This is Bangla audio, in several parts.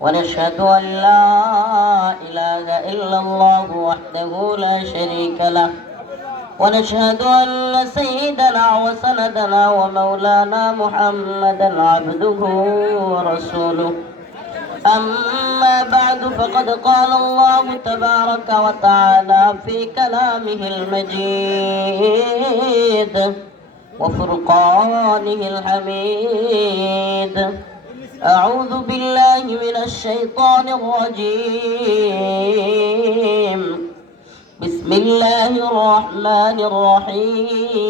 ونشهد أن لا إله إلا الله وحده لا شريك له. ونشهد أن سيدنا وسندنا ومولانا محمدا عبده ورسوله. أما بعد فقد قال الله تبارك وتعالى في كلامه المجيد وفرقانه الحميد. أعوذ بالله من الشيطان الرجيم. بسم الله الرحمن الرحيم.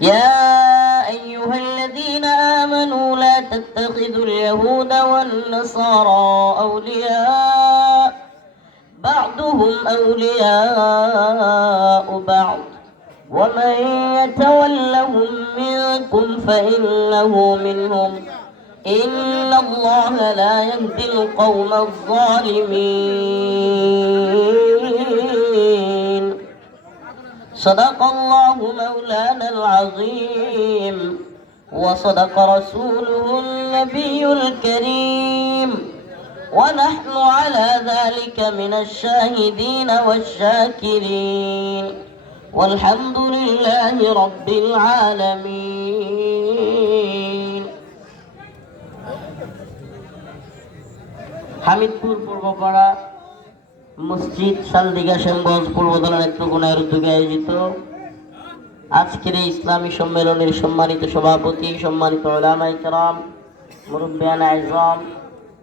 يا أيها الذين آمنوا لا تتخذوا اليهود والنصارى أولياء بعضهم أولياء بعض. ومن يتولهم منكم فإنه منهم. إن الله لا يهدي القوم الظالمين. صدق الله مولانا العظيم. وصدق رسوله النبي الكريم. ونحن على ذلك من الشاهدين والشاكرين. والحمد لله رب العالمين হামিদপুর পূর্বপাড়া মসজিদ শালদিঘা শ্যামগঞ্জ পূর্বদলা নেত্রকোনার উদ্যোগে আয়োজিত আজকের এই ইসলামী সম্মেলনের সম্মানিত সভাপতি সম্মানিত ওলামাই কারাম মুরব্বিয়ান আজম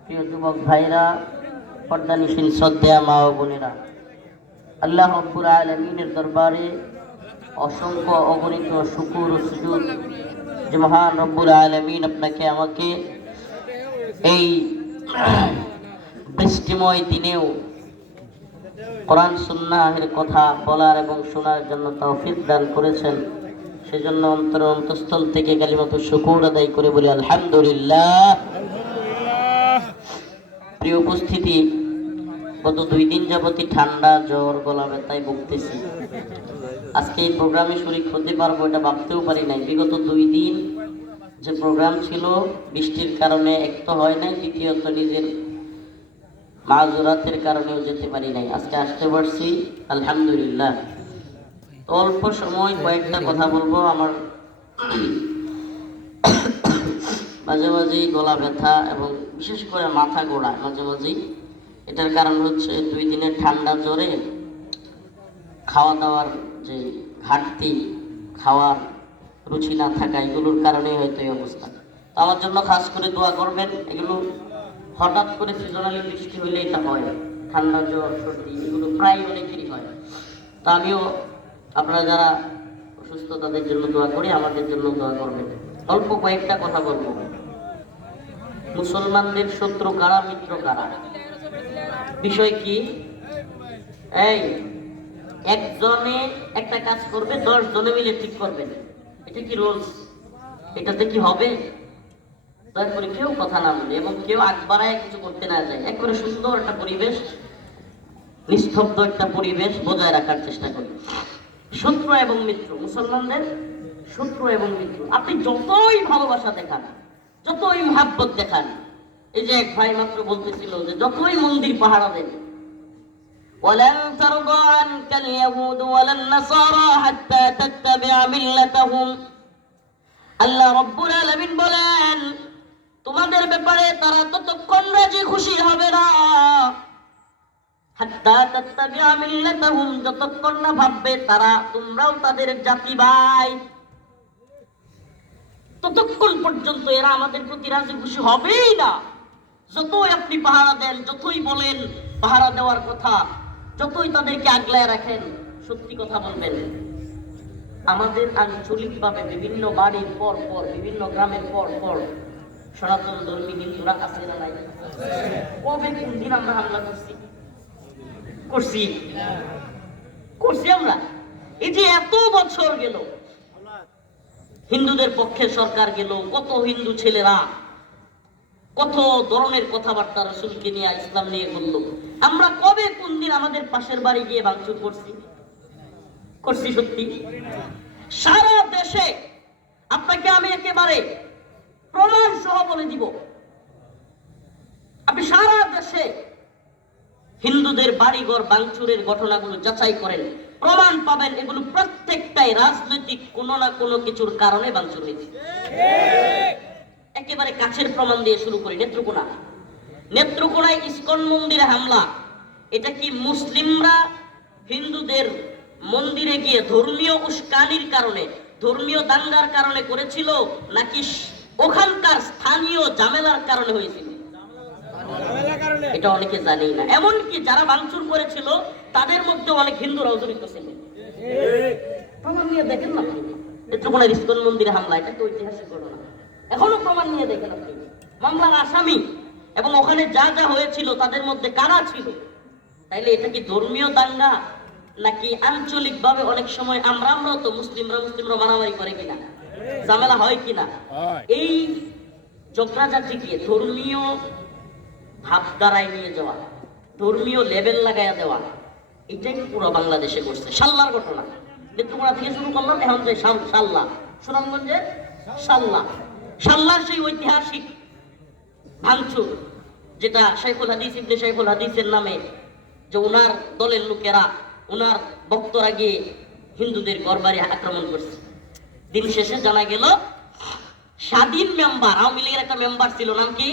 প্রিয় যুবক ভাইরা পর্দানিশীল শ্রদ্ধা মা ও বোনেরা আল্লাহ রব্বুল আলমিনের দরবারে অসংখ্য অগণিত শুকুর ও সুযোগ। যে মহান রব্বুল আলমিন আপনাকে আমাকে এই বৃষ্টিময় দিনেও কোরআন, সুন্নাহের কথা বলার এবং শোনার জন্য তৌফিক দান করেছেন। সেজন্য অন্তর অন্তঃস্থল থেকে কালিমাত শুকুর আদায় করে বলি, আলহামদুলিল্লাহ। প্রিয় উপস্থিতি গত দুই দিন যাবতই ঠান্ডা, জ্বর, গলা ব্যথায় ভুগতেছি। আজকে এই প্রোগ্রামে শরীর হতে পারব এটা ভাবতেও পারি নাই। বিগত দুই দিন যে প্রোগ্রাম ছিল, বৃষ্টির কারণে এক তো হয় নাই, দ্বিতীয়ত নিজের মাজুরাতের কারণেও যেতে পারি নাই। আজকে আসতে পারছি, আলহামদুলিল্লাহ। অল্প সময় কয়েকটা কথা বলব, আমার মাঝে মাঝেই গলা ব্যথা এবং বিশেষ করে মাথা গোড়া মাঝে মাঝেই এটার কারণ হচ্ছে দুই দিনের ঠান্ডা জ্বরে খাওয়া দাওয়ার যে ঘাটতি, খাওয়ার রুচি না থাকা, এগুলোর কারণে হয়তো এই অবস্থা। তো আমার জন্য খাস করে দোয়া করবেন, এগুলো হঠাৎ করে সিজনালি বৃষ্টি হলে এটা হয়, ঠান্ডা জ্বর, সর্দি, এগুলো প্রায় অনেকেরই হয়। তো আমিও আপনারা যারা অসুস্থ, তাদের জন্য দোয়া করি, আমাদের জন্য দোয়া করবেন। অল্প কয়েকটা কথা বলব। মুসলমানদের শত্রু কারা, মিত্র কারা? বিষয় কি? এই, একজনে একটা কাজ করবে দশ জনে মিলে ঠিক করবেন এটা কি রোলস? এটাতে কি হবে? করে কেউ কথা না বলে এবং কেউ আগ বাড়ায় কিছু করতে না যায় একবারে সুন্দর একটা পরিবেশ, নিস্তব্ধ একটা পরিবেশ বজায় রাখার চেষ্টা করি। শত্রু এবং মিত্র, মুসলমানদের শত্রু এবং মিত্র। আপনি যতই ভালোবাসা দেখান, যতই মহাব্বত দেখান এই যে এক ভাই মাত্র বলতেছিল যে যতই মন্দির পাহারা দেন ولن ترضى عنك اليهود ولا النصارى حتى تتبع ملتهم আল্লাহ রব্বুল আলামিন বলেন তোমাদের ব্যাপারে তারা ততক্ষণ রাজি খুশি হবে না হাত্তা তাত্তাবিআ মিল্লাতাহুম যতক্ষণ না ভাববে তারা তোমরাও তাদের জাতি ভাই ততক্ষণ পর্যন্ত এরা আমাদের প্রতি রাজি খুশি হবেই না যতই আপনি পাহারা দেন, যতই বলেন, পাহারা দেওয়ার কথা, যতই তাদেরকে আগলায় রাখেন, সত্যি কথা বলবেন। আমাদের আঞ্চলিকভাবে বিভিন্ন বাড়ির পর পর, বিভিন্ন গ্রামের পর পর সনাতন ধর্মী হিন্দুরা আছে না নাই? কবে কোন দিন আমরা হামলা করছি? করছি? করছি আমরা? এই যে এত বছর গেল, হিন্দুদের পক্ষে সরকার গেল, কত হিন্দু ছেলেরা কত ধরনের কথাবার্তা রসুলকে নিয়ে ইসলাম নিয়ে বলল। আমরা কবে কোন দিন আমাদের পাশের বাড়ি গিয়ে ভাঙচুর করছি? করছি সত্যি? সারা দেশে আপনাকে আমি একেবারে প্রমাণ সহ বলে দিব। আপনি সারা দেশে হিন্দুদের বাড়িঘর ভাঙচুরের ঘটনাগুলো যাচাই করেন, প্রমাণ পাবেন, এগুলো প্রত্যেকটাই রাজনৈতিক কোনো না কোনো কিছুর কারণে ভাঙচুর হয়েছে। একেবারে কাছের প্রমাণ দিয়ে শুরু করি নেত্রকোনা। নেত্রকোনায় ইস্কন মন্দিরে হামলা। এটা কি মুসলিমরা হিন্দুদের মন্দিরে গিয়ে ধর্মীয় উস্কানির কারণে ধর্মীয় দাঙ্গার কারণে করেছিল নাকি ওখানকার স্থানীয় ঝামেলার কারণে হয়েছিল? এটা অনেকে জানেই না। এমনকি যারা ভাঙচুর করেছিল তাদের মধ্যে অনেক হিন্দুরাও জড়িত ছিল। প্রমাণ নিয়ে দেখেন না? আপনি নেত্রকোনার ইস্কন মন্দিরে হামলা এটা তো ঐতিহাসিক ঘটনা? এখনও প্রমাণ নিয়ে দেখেন আপনি মামলার আসামি এবং ওখানে যা যা হয়েছিল তাদের মধ্যে কারা ছিল? তাইলে এটা কি ধর্মীয় দাঙ্গা নাকি আঞ্চলিক ভাবে অনেক সময় আমরা আমরাও তো মুসলিমরা মুসলিমরা মারামারি করে কিনা? ঝামেলা হয় কিনা? এই ঝগড়াঝাটিকে ধর্মীয় ভাবধারায় নিয়ে যাওয়া ধর্মীয় লেভেল লাগাইয়া দেওয়া এটাই পুরো বাংলাদেশে করছে সাল্লার ঘটনা। নেত্রকোনা থেকে শুরু করলাম এখন যে সাল্লা। সুনামগঞ্জে সাল্লা। সাল্লার সেই ঐতিহাসিক ভাঙচুর, যেটা শেখুল হাদিস ইবনে শেখুল হাদিসের নামে যে ওনার দলের লোকেরা ওনার বক্তরা গিয়ে হিন্দুদের গড়বাড়ি আক্রমণ করছে। দিন শেষে জানা গেল, স্বাধীন মেম্বার, আওয়ামী লীগের একটা মেম্বার ছিল, নাম কি?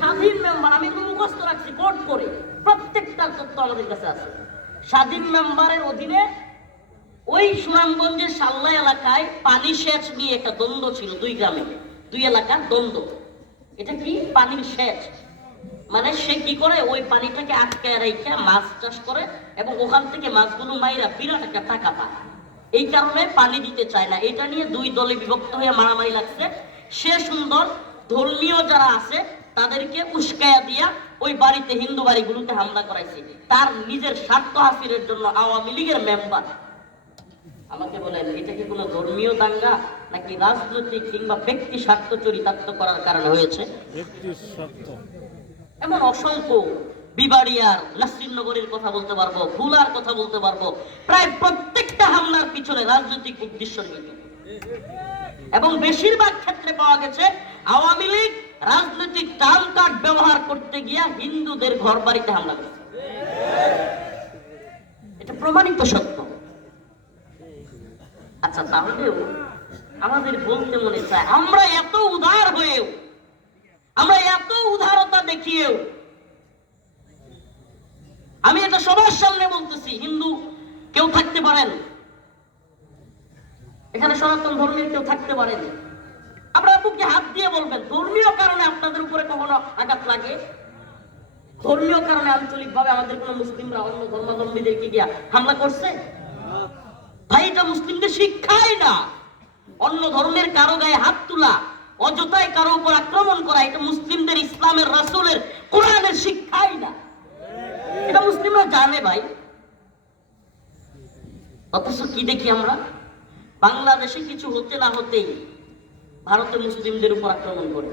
স্বাধীন মেম্বার, আমি এগুলো মুখস্থ রাখছি, কোর্ট করে, প্রত্যেকটা তথ্য আমাদের কাছে আছে। স্বাধীন মেম্বারের অধীনে ওই সুনামগঞ্জের সাল্লা এলাকায় পানি সেচ নিয়ে একটা দ্বন্দ্ব ছিল দুই গ্রামে। দুই এলাকার দ্বন্দ্ব। এটা কি? পানির সেচ। মানে সে কি করে? ওই পানিটাকে আটকায় রেখে মাছ চাষ করে এবং ওখান থেকে মাছগুলো মাইরা বিরাট একটা টাকা পায়। এই কারণে পানি দিতে চায় না। এটা নিয়ে দুই দলে বিভক্ত হয়ে মারামারি লাগছে। সে সুন্দর ধর্মীয় যারা আছে, তাদেরকে উস্কায়া দিয়া ওই বাড়িতে হিন্দু বাড়িগুলোতে হামলা করাইছে। তার নিজের স্বার্থ হাসিলের জন্য আওয়ামী লীগের মেম্বার আমাকে বলেন এটা কি কোনো ধর্মীয় দাঙ্গা নাকি রাজনৈতিক কিংবা ব্যক্তি স্বার্থ চরিতার্থ করার কারণে হয়েছে? এমন অসংখ্য বিবাড়িয়ার নাসরিনগরের কথা বলতে পারব ভুলার কথা বলতে পারব প্রায় প্রত্যেকটা হামলার পিছনে রাজনৈতিক উদ্দেশ্য নিহিত। এবং বেশিরভাগ ক্ষেত্রে পাওয়া গেছে আওয়ামী লীগ রাজনৈতিক টাল কার্ড ব্যবহার করতে গিয়া হিন্দুদের ঘর বাড়িতে হামলা করেছে। এটা প্রমাণিত সত্য। আচ্ছা তাহলেও আমাদের বলতে মনে চায়, আমরা এত উদার হয়েও, আমরা এত উদারতা দেখিয়েও, আমি এটা সবার সামনে বলতেছি, হিন্দু কেউ থাকতে পারেন, এখানে সনাতন ধর্মের কেউ থাকতে পারেন। আপনারা বুকে হাত দিয়ে বলবেন, ধর্মীয় কারণে আপনাদের উপরে কখনো আঘাত লাগে? ধর্মীয় কারণে আঞ্চলিক ভাবে আমাদের কোন মুসলিমরা অন্য ধর্মাবলম্বীদেরকে গিয়া হামলা করছে? ভাই এটা মুসলিমদের শিক্ষাই না। অন্য ধর্মের কারও গায়ে হাত তোলা অযথায় কারও উপর আক্রমণ করা এটা মুসলিমদের ইসলামের রাসূলের কোরআনের শিক্ষাই না। এটা মুসলিমরা জানে ভাই। অথচ কি দেখি আমরা? বাংলাদেশে কিছু হতে না হতেই ভারতে মুসলিমদের উপর আক্রমণ করে।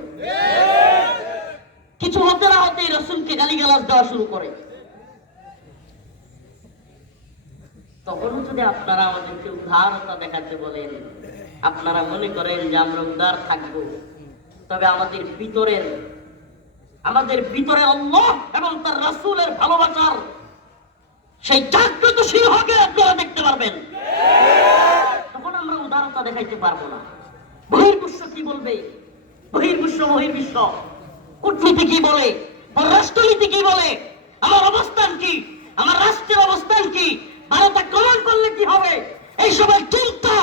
কিছু হতে না হতেই রসুলকে গালিগালাজ দেওয়া শুরু করে। তখনও যদি আপনারা আমাদেরকে উদারতা দেখাতে বলেন, আপনারা মনে করেন যে আমরা উদার থাকব। তবে আমাদের ভিতরের, আমাদের ভিতরে আল্লাহ এবং তার রাসূলের ভালোবাসার সেই জাগ্রতশীল হকে আপনারা দেখতে পারবেন। তখন আমরা উদারতা দেখাইতে পারব না। বহির্বিশ্ব কি বলবে? বহির্বিশ্ব বহির্বিশ্ব। কূটনীতি কি বলে? পররাষ্ট্রনীতি কি বলে? আমার অবস্থান কি? আমার রাষ্ট্রের অবস্থান কি? ভারত আক্রমণ করলে কি হবে? এইসবের চিন্তা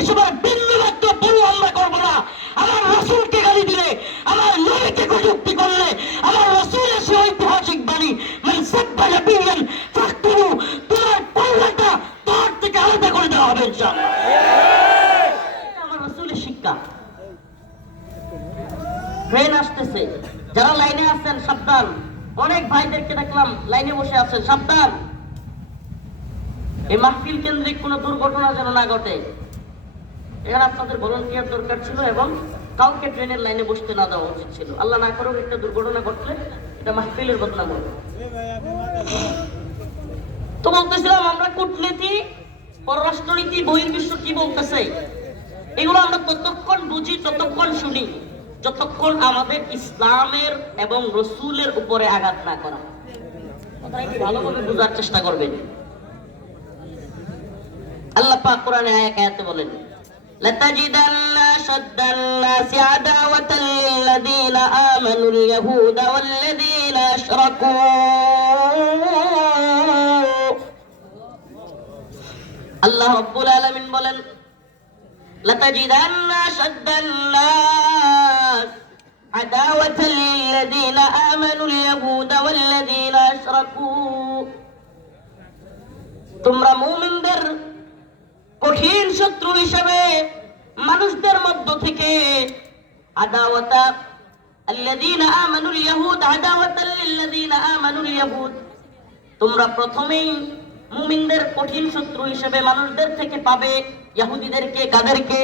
এসবের বিন্দু মাত্র পুরো আমরা করব না। আমার রসুলকে গালি দিলে, আমার নবীকে কটূক্তি করলে, আমার রসুলের সে ঐতিহাসিক বাণী মানে সাব্বা নবিয়ান ফাকতুরু তোমার পাল্লাটা তোর থেকে আলাদা করে দেওয়া হবে আমার রসুলের শিক্ষা। যারা লাইনে আছেন, সাবধান। অনেক ভাইদেরকে দেখলাম, লাইনে বসে আছেন, সাবধান। এই মাহফিল কেন্দ্রিক কোনো দুর্ঘটনা যেন না ঘটে এখানে আপনাদের ভলেন্টিয়ার দরকার ছিল এবং কাউকে ট্রেনের লাইনে বসতে না দেওয়া উচিত ছিল। আল্লাহ না করুক একটা দুর্ঘটনা ঘটলে এটা মাহফিলের বদনাম হবে তো বলতেছিলাম, আমরা কূটনীতি, পররাষ্ট্রনীতি, বহির্বিশ্ব কি বলতেছে, এগুলো আমরা ততক্ষণ বুঝি ততক্ষণ শুনি, যতক্ষণ আমাদের ইসলামের এবং রসুলের উপরে আঘাত না করা। ভালোভাবে বোঝার চেষ্টা করবেন। আল্লাহ পাক কোরআনে এক আয়াতে বলেন لتجدن أشد الناس عداوة للذين آمنوا اليهود والذين أشركوا আল্লাহ রব্বুল আলামিন বলেন لتجدن أشد الناس عداوة للذين آمنوا اليهود والذين أشركوا তোমরা মুমিনদের কঠিন শত্রু হিসাবে মানুষদের মধ্য থেকে আদাওয়াতা। ইয়াহুদ তোমরা প্রথমেই মুমিনদের কঠিন শত্রু হিসেবে মানুষদের থেকে পাবে ইহুদিদেরকে কাদেরকে?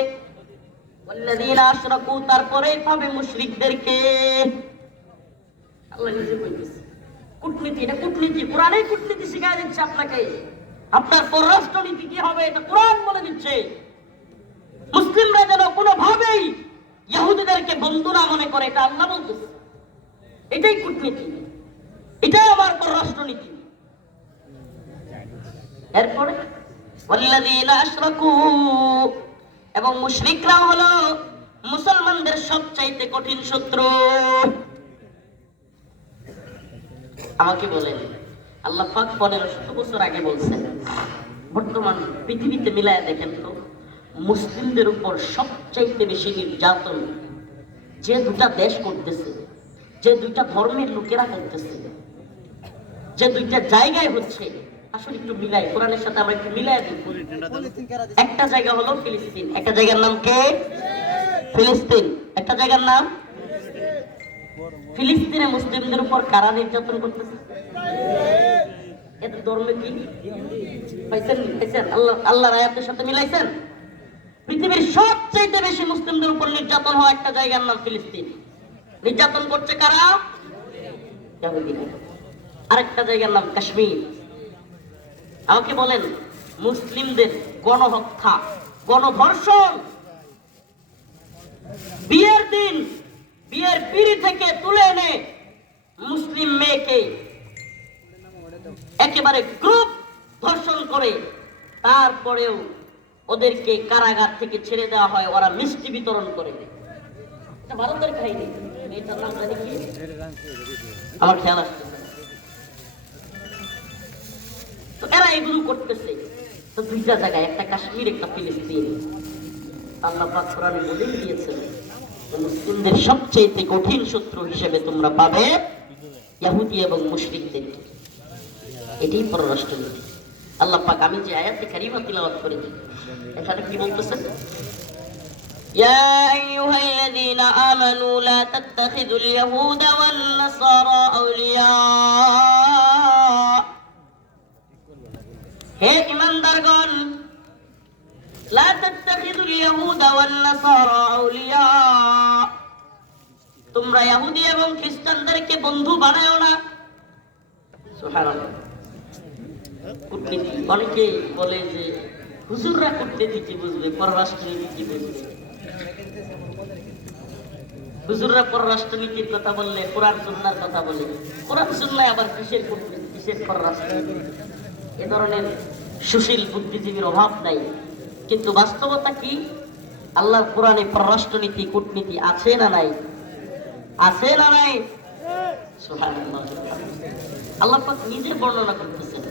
ওয়াল্লাযীনা আশরাকু তারপরে পাবে মুশরিকদেরকে। আল্লাহ নিজে কূটনীতি, এটা কূটনীতি কোরআনে কূটনীতি শিখাই দিচ্ছে আপনাকে। আপনার পররাষ্ট্র নীতি কি হবে এটা কোরআন বলে দিচ্ছে। মুসলিমরা যেন কোনোভাবেই ইহুদিদেরকে বন্ধু না মনে করে, এটা আল্লাহ বলতেছে। এটাই কূটনীতি। এটাই আমার পররাষ্ট্র নীতি এরপরে এবং মুশরিকরা হলো মুসলমানদের সবচাইতে কঠিন শত্রু। আমাকে বলেন আল্লাহ পাক পনেরোশো বছর আগে বলছেন, বর্তমান পৃথিবীতে মিলায় দেখেন তো, মুসলিমদের উপর সবচাইতে বেশি নির্যাতন যে দুটা দেশ করতেছে, যে দুইটা ধর্মের লোকেরা করতেছে, যে দুইটা জায়গায় হচ্ছে, আসলে একটু মিলাই কোরআনের সাথে আমরা একটু মিলাই দিই একটা জায়গা হলো ফিলিস্তিন, একটা জায়গার নাম কে? ফিলিস্তিন। একটা জায়গার নাম? ফিলিস্তিনে মুসলিমদের উপর কারা নির্যাতন করতেছে? এদের ধর্মে কি? পাইছেন পাইছেন? আল্লাহ, আল্লাহর আয়াতের সাথে মিলাইছেন? পৃথিবীর সবচেয়ে বেশি মুসলিমদের উপর নির্যাতন হওয়া একটা জায়গার নাম ফিলিস্তিন। নির্যাতন করছে কারা। আরেকটা জায়গার নাম কাশ্মীর। আমাকে বলেন, মুসলিমদের গণহত্যা, গণধর্ষণ, বিয়ের দিন বিয়ের পিড়ি থেকে তুলে এনে মুসলিম মেয়েকে একেবারে গ্রুপ ধর্ষণ করে তারপরেও ওদেরকে কারাগার থেকে ছেড়ে দেওয়া হয়, ওরা মিষ্টি বিতরণ করে এটা ভারতের কি? আমার খেয়াল আসছে। তো এরা এগুলো করতেছে। তো দুইটা জায়গায়, একটা কাশ্মীর, একটা ফিলিস্তিন। আল্লাহ পাক কোরআনে বলে দিয়েছেন যে মুসলিমদের সবচেয়ে কঠিন শত্রু হিসেবে তোমরা পাবে ইহুদি এবং মুশরিকদেরকে এটাই পররাষ্ট্র নীতি আল্লাহ পাক আমি যে আয়াতে কারিমা তিলাওয়াত করেছি এখানে কি বলতেছেন يا أيها الذين آمنوا لا تتخذوا اليهود والنصارى أولياء হে ইমানদারগণ لا تتخذوا اليهود والنصارى أولياء তোমরা ইহুদি এবং খ্রিস্টানদেরকে বন্ধু বানায়ও না সুবহানাল্লাহ কূটনীতি অনেকে বলে যে হুজুররা কূটনীতি কি বুঝবে পররাষ্ট্রনীতি কি বুঝবে হুজুররা পররাষ্ট্রনীতির কথা বললে কোরআন সুন্নার কথা বলে কোরআন সুন্নায় আবার কিসের কূটনীতি কিসের পররাষ্ট্রনীতি এ ধরনের সুশীল বুদ্ধিজীবীর অভাব নাই কিন্তু বাস্তবতা কি আল্লাহর কোরআনে পররাষ্ট্রনীতি কূটনীতি আছে না নাই আছে না নাই সুবহানাল্লাহ আল্লাহ পাক নিজে বর্ণনা করতেছেন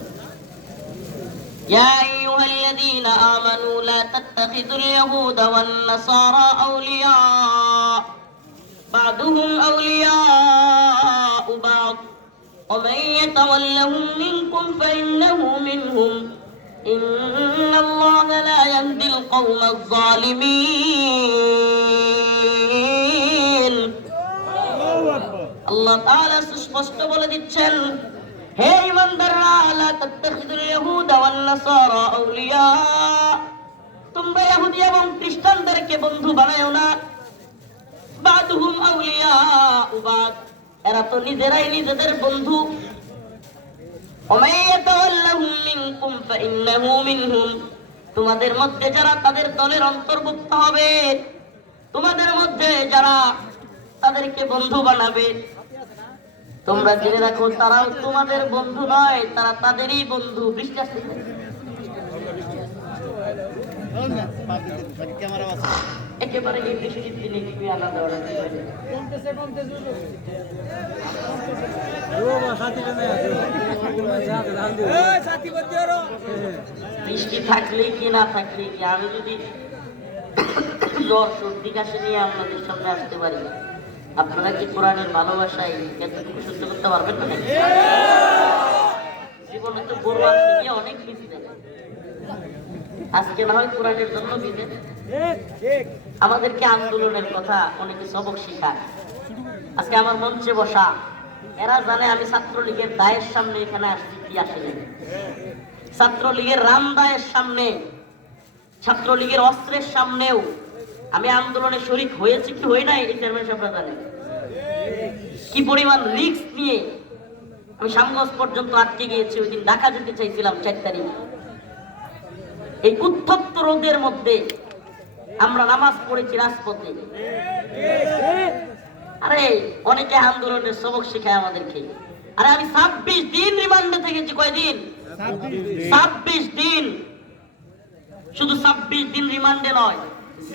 يا أيها الذين آمنوا لا تتخذوا اليهود والنصارى أولياء بعضهم أولياء بعض ومن يتولهم منكم فإنه منهم إن الله لا يهدي القوم الظالمين আল্লাহ তাআলা সুস্পষ্ট বলে দিচ্ছেন হে ইমানদাররা লা তাত্তাখিদুল ইয়াহুদা ওয়ান নাসারা আউলিয়া তোমরা ইহুদি এবং খ্রিস্টানদেরকে বন্ধু বানায়ো না বাদুহুম আউলিয়া উবাদ এরা তো নিজেরাই নিজেদের বন্ধু তোমাদের মধ্যে যারা তাদের দলের অন্তর্ভুক্ত হবে তোমাদের মধ্যে যারা তাদেরকে বন্ধু বানাবে তোমরা জেনে রাখো তারাও তোমাদের বন্ধু নয় তারা তাদেরই বন্ধু বিশ্বাস একেবারে দিনে কি আলাদা? বৃষ্টি থাকলেই কি, না থাকলেই কি? আমি যদি জ্বর সর্দি কাশি নিয়ে আপনাদের সামনে আসতে পারি, আপনারা কি কোরআনের ভালোবাসায় এতটুকু সহ্য করতে পারবেন না? জীবনে তো নিয়ে অনেক আজকে না হয় কোরআনের জন্য আমাদেরকে আন্দোলনের কথা অনেকে সবক শিখায়। আজকে আমার মঞ্চে বসা এরা জানে আমি ছাত্রলীগের দায়ের সামনে এখানে আসছি, কি আসিনি ছাত্রলীগের রামদায়ের সামনে, ছাত্রলীগের অস্ত্রের সামনেও আমি আন্দোলনে শরিক হয়েছি কি হই নাই জানেন কি পরিমাণ রিস্ক নিয়ে আমি সামগঞ্জ পর্যন্ত আটকে গিয়েছি, ওই দিন ঢাকা যেতে চাইছিলাম চার তারিখ। এই উত্তপ্ত রোদের মধ্যে আমরা নামাজ পড়েছি রাজপথে। আরে, অনেকে আন্দোলনের সবক শেখায় আমাদেরকে। আরে, আমি ছাব্বিশ দিন রিমান্ডে থেকেছি, কয়দিন? ছাব্বিশ দিন। শুধু ছাব্বিশ দিন রিমান্ডে নয়,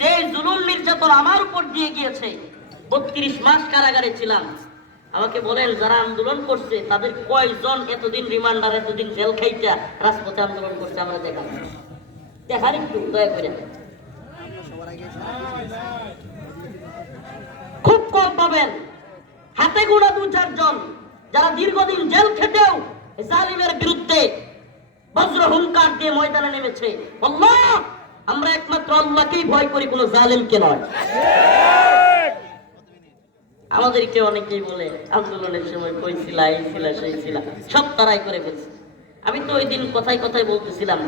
যে জুলুম নির্যাতন আমার উপর দিয়ে গিয়েছে, বত্রিশ মাস কারাগারে ছিলাম। আমাকে বলেন, যারা আন্দোলন করছে, তাদের কয়জন এতদিন রিমান্ড আর এতদিন জেল খাইটা রাজপথে আন্দোলন করছে, আমরা দেখান দেখার একটু, দয়া করে। কম পাবেন। হাতে দু চারজন, যারা দীর্ঘদিন জেল জালিমের বিরুদ্ধে বজ্র হুঙ্কার দিয়ে ময়দানে নেমেছে। আল্লাহ, আমরা একমাত্র আল্লাহকেই ভয় করি, কোনো জালিমকে নয়। আমাদেরকে অনেকেই বলে, আন্দোলনের সময় কই ছিলা এই ছিলা সেই ছিলা সব তারাই করে ফেলছে। আমি তো ওই দিন কথায় কথায় বলতেছিলাম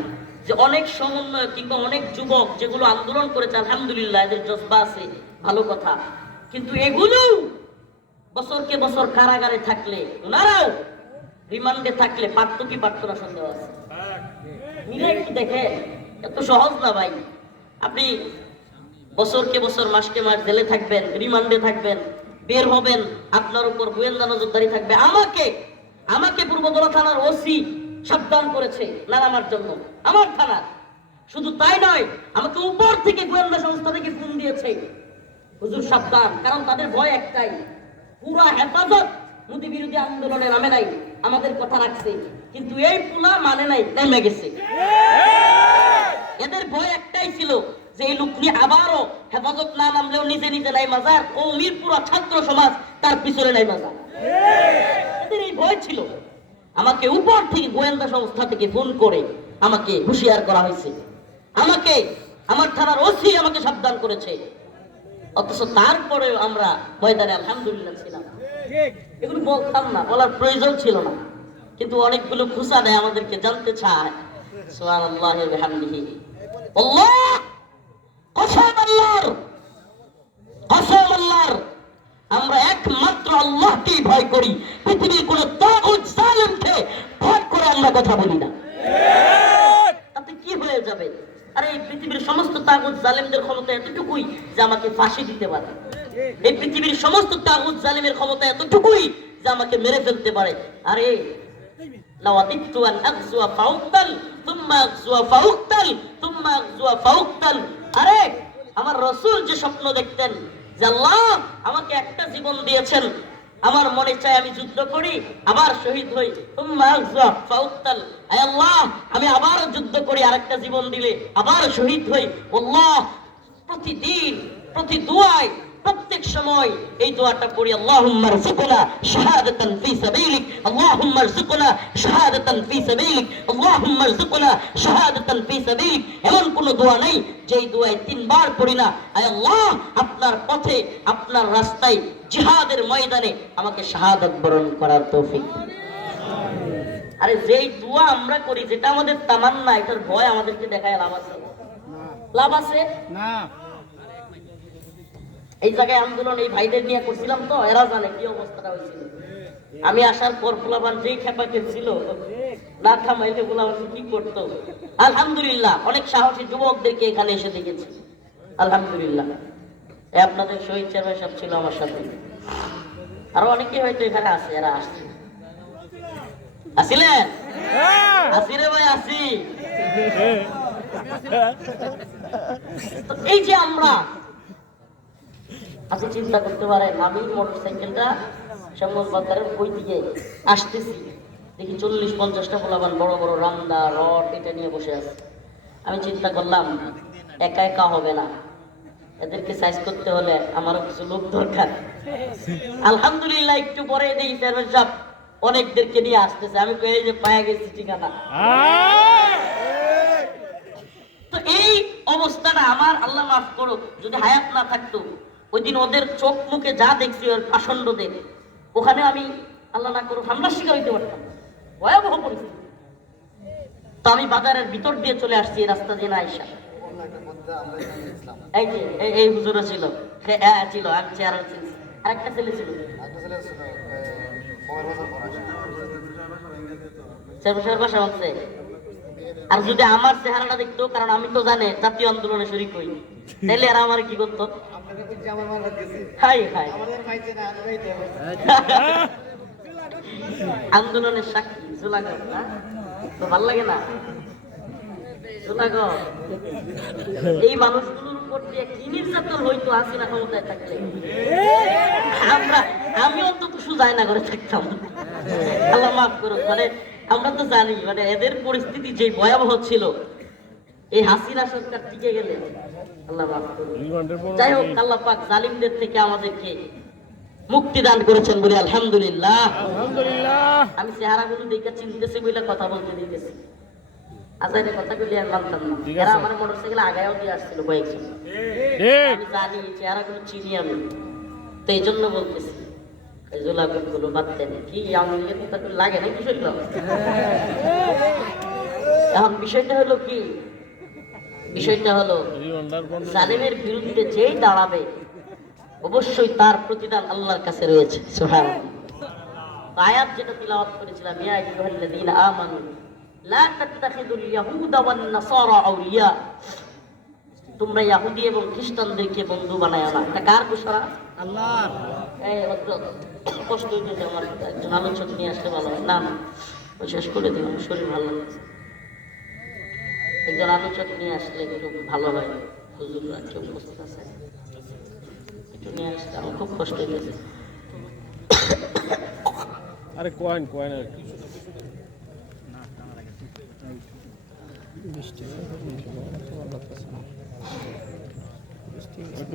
যে অনেক সমন্বয় কিংবা অনেক যুবক যেগুলো আন্দোলন করেছে, আলহামদুলিল্লাহ, এদের জজবা আছে, ভালো কথা। কিন্তু এগুলো বছরকে বছর কারাগারে থাকলে, ওনারাও রিমান্ডে থাকলে পারত কি পারত না সন্দেহ আছে। মিলে একটু দেখে এত সহজ না ভাই। আপনি বছরকে বছর, মাসকে মাস জেলে থাকবেন, রিমান্ডে থাকবেন, বের হবেন, আপনার উপর গোয়েন্দা নজরদারি থাকবে। আমাকে আমাকে পূর্বদলা থানার ওসি সাবধান করেছে নানামার জন্য। আমার থানা। শুধু তাই নয়, আমাকে উপর থেকে গোয়েন্দা সংস্থা থেকে ফোন দিয়েছে। হুজুর, সাবধান, কারণ তাদের ভয় একটাই। পুরা হেফাজত মোদী বিরোধী আন্দোলনে নামে নাই আমাদের কথা রাখছে। কিন্তু এই পুলা মানে নাই নেমে গেছে। এদের ভয় একটাই ছিল যে এই আবারও হেফাজত না নামলেও নিজে নিজে নাই মাজার, ও মিরপুরা ছাত্র সমাজ তার পিছনে নাই মাজার। এদের এই ভয় ছিল। আমাকে উপর থেকে গোয়েন্দা সংস্থা থেকে ফোন করে আমাকে হুঁশিয়ার করা হয়েছে। আমাকে, আমার থানার ওসি আমাকে সাবধান করেছে। অথচ তারপরে আমরা ময়দানে আলহামদুলিল্লাহ ছিলাম। এগুলো বলতাম না বলার প্রয়োজন ছিল না। কিন্তু অনেকগুলো খুশা দেয় আমাদেরকে জানতে চায়। সুবহানাল্লাহি আল্লাহ! কসম আল্লাহর! কসম আল্লাহর! আমরা একমাত্র আল্লাহকেই ভয় করি। পৃথিবীর কোন তাগুত জালেমকে ভয় করে আমরা কথা বলি না। তাতে কি হয়ে যাবে? আর এই পৃথিবীর সমস্ত তাগুত জালেমদের ক্ষমতা এতটুকুই যে আমাকে ফাঁসি দিতে পারে। এই পৃথিবীর সমস্ত তাগুত জালেমের ক্ষমতা এতটুকুই যে আমাকে মেরে ফেলতে পারে। আরে আরে, আমার রসুল যে স্বপ্ন দেখতেন যে আল্লাহ আমাকে একটা জীবন দিয়েছেন আমার মনে চায় আমি যুদ্ধ করি, আবার শহীদ হই। আল্লাহ, আমি আবার যুদ্ধ করি, আরেকটা জীবন দিলে আবার শহীদ হই। আল্লাহ, প্রতিদিন, প্রতি দুয়ায়, প্রত্যেক সময় এই দোয়াটা রযুকনা শাহাদাতান ফি সাবিলিক। শাহাদাতান ফি সাবিলিক। শাহাদাতান ফি সাবিলিক। এমন কোন দোয়া নেই, যেই দোয়ায় তিনবার পড়ি না। আয় আল্লাহ, আপনার পথে, আপনার রাস্তায় জিহাদের ময়দানে আমাকে শাহাদত বরণ করার তৌফিক আরে যেই দোয়া আমরা করি যেটা আমাদের তামান্না এটার ভয় আমাদেরকে দেখায় লাভ আছে? লাভ আছে? না। এই জায়গায় আন্দোলন এই ভাইদের নিয়ে করছিলাম তো এরা জানে কি অবস্থাটা হয়েছিল। আমি আসার পর ফুলাবান যেই খেপাকে ছিল না থামাইলে ফুলাবান কি করতো? আলহামদুলিল্লাহ অনেক সাহসী যুবকদেরকে এখানে এসে দেখেছি। আলহামদুলিল্লাহ। আপনাদের শহীদ চেয়ারম্যান সাহেব ছিল আমার সাথে। আরও অনেকে হয়তো এখানে আছে এরা আসছে। আসিলেন? আসি রে ভাই আসি। এই যে আমরা আপনি চিন্তা করতে পারেন আমি মোটর সাইকেলটা শ্যামল বাজারের ওই দিকে আসতেছি। দেখি চল্লিশ পঞ্চাশটা পোলাবান বড় বড় রান্দা রড এটা নিয়ে বসে আছে। আমি চিন্তা করলাম একা একা হবে না। এদেরকে সাইজ করতে হলে আমারও কিছু লোক দরকার। আলহামদুলিল্লাহ একটু পরে দেখি চেয়ারম্যান সাহেব অনেকদেরকে নিয়ে আসতেছে। আমি পেয়ে যে পায়ে গেছি ঠিকানা। তো এই অবস্থাটা আমার আল্লাহ মাফ করুক যদি হায়াত না থাকতো ওই দিন ওদের চোখ মুখে যা দেখছি ওর পাষণ্ডদের ওখানে আমি আল্লাহ না করুক হামলার শিকার হইতে পারতাম। ভয়াবহ পরিস্থিতি। তো আমি বাজারের ভিতর দিয়ে চলে আসছি এই রাস্তা দিয়ে না আইসা। এই যে এই হুজুরও ছিল। হ্যাঁ, হ্যাঁ, ছিল আমি চেয়ার ছিলাম। আরেকটা ছেলে ছিল। বাসা হচ্ছে। আর যদি আমার চেহারাটা দেখতো কারণ আমি তো জানে জাতীয় আন্দোলনে শরিক হই। তাহলে আর আমার কি করতো? হাই হাই। আন্দোলনের সাক্ষী জুলাগর না? তো ভালো লাগে না? জুলাগর এই মানুষগুলোর কি নির্যাতন হইতো হাসিনা ক্ষমতায় থাকলে? আমরা আমি অন্তত সুজাই না করে থাকতাম। আল্লাহ মাফ করুক মানে আমরা তো জানি মানে এদের পরিস্থিতি যে ভয়াবহ ছিল এই হাসিনা সরকার টিকে গেলে আল্লাহ মাফ করুক। যাই হোক আল্লাহ পাক জালিমদের থেকে আমাদেরকে মুক্তি দান করেছেন বলে আলহামদুলিল্লাহ। আলহামদুলিল্লাহ। আমি চেহারাগুলো দেখে চিনতেছি বলে কথা বলতে দিতেছি। আজাইরে কথা বলি আমি মানতাম না। এরা আমার মোটরসাইকেল আগায়ও দিয়ে আসছিল কয়েকজন। আমি জানি চেহারাগুলো চিনি আমি। তো এই জন্য বলতেছি জোলাগুলো বাদ দেন। কি আমি কথা করে লাগে না এখন বিষয়টা হলো কি? বিষয়টা হলো জালিমের বিরুদ্ধে যেই দাঁড়াবে অবশ্যই তার প্রতিদান আল্লাহর কাছে রয়েছে। সুহান আয়াত যেটা তিলাওয়াত করেছিলাম ইয়া আইয়ুহাল্লাযীনা আমানু লা তাত্তাখিযুল ইয়াহুদা ওয়ান নাসারা আউলিয়া। তোমরা ইহুদি এবং খ্রিস্টানদেরকে বন্ধু বানায় না এটা কার ঘোষণা আল্লাহ এই কষ্ট হইতেছে আমার। একজন আলোচক নিয়ে আসলে ভালো হয়। না না শেষ করে দিলাম শরীর ভালো লাগছে একজন আলোচক নিয়ে আসলে একটু ভালো হয়। হুজুররা কেউ উপস্থিত আছে? একটু নিয়ে আসলে আমার খুব কষ্ট হইতেছে। আরে কয়েন কয়েন আর কি একটু কয় বৃষ্টি পড়তেছে নাকি? আমি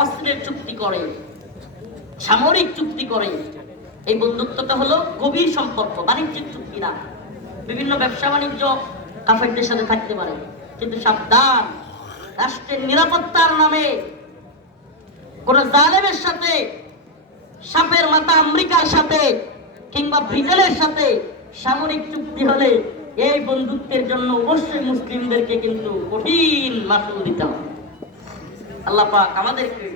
অস্ত্রের চুক্তি করে, সামরিক চুক্তি করে। এই বন্ধুত্বটা হলো গভীর সম্পর্ক, বাণিজ্যিক চুক্তি না। বিভিন্ন ব্যবসা বাণিজ্য কাফেরদের সাথে থাকতে পারে, কিন্তু সাবধান, রাষ্ট্রের নিরাপত্তার নামে কোন জালেমের সাথে, সাপের মাথা আমেরিকার সাথে কিংবা ব্রিটেনের সাথে সামরিক চুক্তি হলে এই বন্ধুত্বের জন্য অবশ্যই মুসলিমদেরকে কিন্তু কঠিন মাসুল দিতে হবে। আল্লাহ পাক আমাদেরকে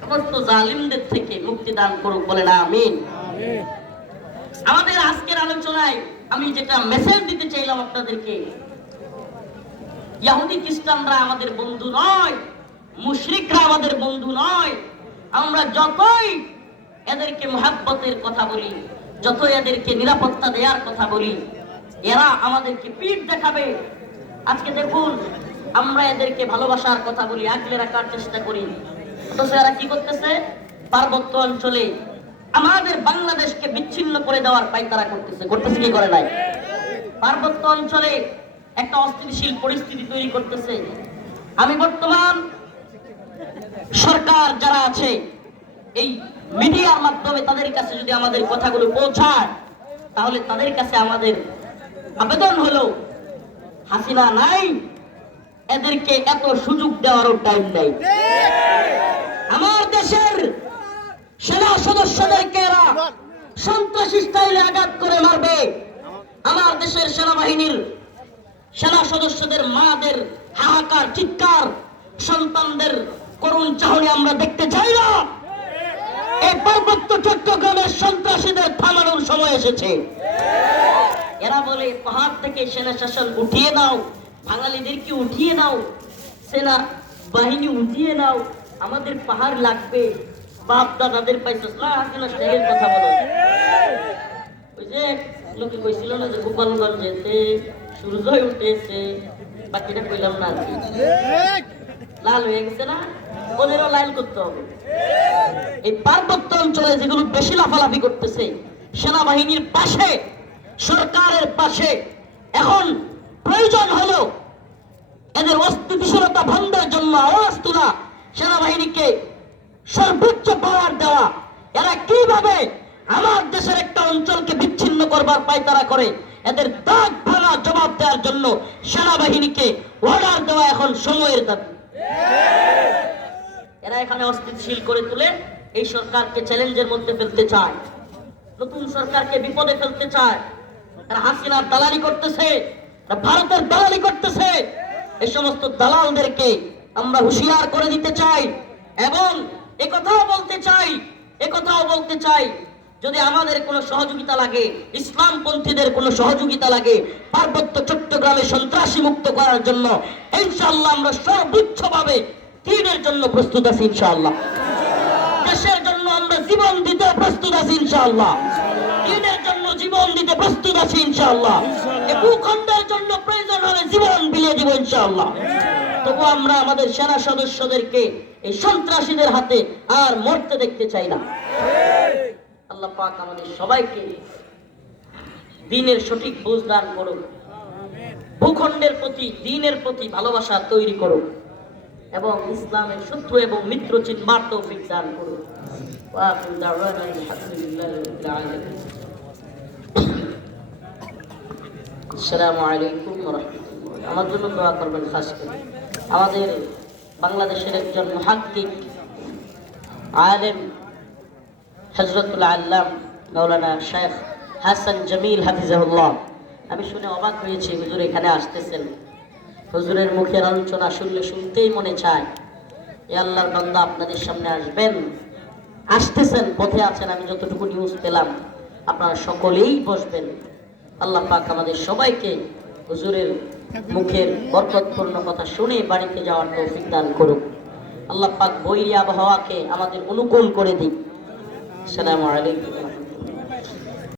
সমস্ত জালিমদের থেকে মুক্তি দান করুক আমিন। আমাদের আজকের আলোচনায় আমি যেটা মেসেজ দিতে চাইলাম আপনাদেরকে ইহুদি খ্রিস্টানরা আমাদের বন্ধু নয় মুশরিকরা আমাদের বন্ধু নয় আমরা যতই এদেরকে মহাব্বতের কথা বলি যতই এদেরকে নিরাপত্তা দেওয়ার কথা বলি এরা আমাদেরকে পিঠ দেখাবে। আজকে দেখুন আমরা এদেরকে ভালোবাসার কথা বলি আগলে রাখার চেষ্টা করি। অথচ এরা কি করতেছে? পার্বত্য অঞ্চলে আমাদের বাংলাদেশকে বিচ্ছিন্ন করে দেওয়ার পাইতারা করতেছে। করতেছে কি করে নাই? পার্বত্য অঞ্চলে একটা অস্থিতিশীল পরিস্থিতি তৈরি করতেছে। আমি বর্তমান সরকার যারা আছে, এই মিডিয়ার মাধ্যমে তাদের কাছে যদি আমাদের কথাগুলো পৌঁছায়, তাহলে তাদের কাছে আমাদের আবেদন হলো, হাসিনা নাই এদেরকে এত সুযোগ দেওয়ারও টাইম নেই। আমার দেশের সেনা সদস্যদেরকে এরা সন্ত্রাসী স্টাইলে আঘাত করে মারবে? আমার দেশের সেনাবাহিনীর সেনা সদস্যদের মাদের হাহাকার চিৎকার সন্তানদের করুণ চাহনি আমরা দেখতে চাই না। এই পার্বত্য চট্টগ্রামের সন্ত্রাসীদের থামানোর সময় এসেছে। এরা বলে পাহাড় থেকে সেনা শাসন উঠিয়ে দাও। বাঙালিদেরকে উঠিয়ে নাও? সেনা বাহিনী উঠিয়ে নাও। আমাদের পাহাড় লাগবে। বাপ দাদাদের আসলে স্টাইলের কথা বলো। ওই যে লোকে কইছিল না যে গোপালগঞ্জেতে সূর্যই উঠেছে। বাকিটা কইলাম না লাল হয়ে গেছে না? ওদেরও লাল করতে হবে। এই পার্বত্য অঞ্চলে যেগুলো বেশি লাফালাফি করতেছে, সেনাবাহিনীর পাশে, সরকারের পাশে, এখন প্রয়োজন হলো এদের অস্থিতিশীলতা বন্ধের জন্য আওয়াজ তোলা, সেনাবাহিনীকে সর্বোচ্চ পাওয়ার দেওয়া। এরা কীভাবে আমার দেশের একটা অঞ্চলকে বিচ্ছিন্ন করবার পায়তারা করে? এদের দাগ ভাঙা জবাব দেওয়ার জন্য সেনাবাহিনীকে অর্ডার দেওয়া এখন সময়ের দাবি। এরা এখানে অস্থিতিশীল করে তুলে এই সরকারকে চ্যালেঞ্জের মধ্যে ফেলতে চায়। নতুন সরকারকে বিপদে ফেলতে চায়। এরা হাসিনার দালালি করতেছে। ভারতের দালালি করতেছে। এই সমস্ত দালালদেরকে আমরা হুঁশিয়ার করে দিতে চাই এবং একথাও বলতে চাই একথাও বলতে চাই, যদি আমাদের কোনো সহযোগিতা লাগে ইসলাম পন্থীদের কোনো সহযোগিতা লাগে, পার্বত্য চট্টগ্রামে সন্ত্রাসী মুক্ত করার জন্য, ইনশাআল্লাহ আমরা সর্বোচ্চভাবে দিনের জন্য প্রস্তুত আছি, ইনশাআল্লাহ। দেশের জন্য আমরা জীবন দিতে প্রস্তুত আছি, ইনশাআল্লাহ। দিনের জন্য জীবন দিতে প্রস্তুত আছি ইনশাআল্লাহ। ভূখণ্ডের জন্য প্রয়োজন হলে জীবন বিলিয়ে দিব ইনশাআল্লাহ। তবু আমরা আমাদের সেনা সদস্যদেরকে এই সন্ত্রাসীদের হাতে আর মরতে দেখতে চাই না। আল্লাহ পাক আমাদের সবাইকে দিনের সঠিক বুঝ দান করুন ভূখণ্ডের প্রতি দিনের প্রতি ভালোবাসা তৈরি করুন এবং ইসলামের শত্রু এবং মিত্র চিন্মার তৌফিক দান করুন আলহামদুলিল্লাহ আসসালামু আলাইকুম রহমতুল্লাহ। আমার জন্য দোয়া করবেন খাস করে। আমাদের বাংলাদেশের একজন মহাদ্দিক আলেম হজরতুল আল্লাম মৌলানা শেখ হাসান জামিল হাফিজাহুল্লাহ। আমি শুনে অবাক হয়েছি, হুজুর এখানে আসতেছেন। হুজুরের মুখের আলোচনা শুনলে শুনতেই মনে চায়, এ আল্লাহর বান্দা আপনাদের সামনে আসবেন? আসতেছেন, পথে আছেন, আমি যতটুকু নিউজ পেলাম, আপনারা সকলেই বসবেন। আল্লাহ পাক আমাদের সবাইকে হুজুরের মুখের বরকতপূর্ণ কথা শুনে বাড়িতে যাওয়ার তৌফিক দান করুক। আল্লাহ পাক বৈরী আবহাওয়াকে আমাদের অনুকূল করে দিক। আসসালামু আলাইকুম।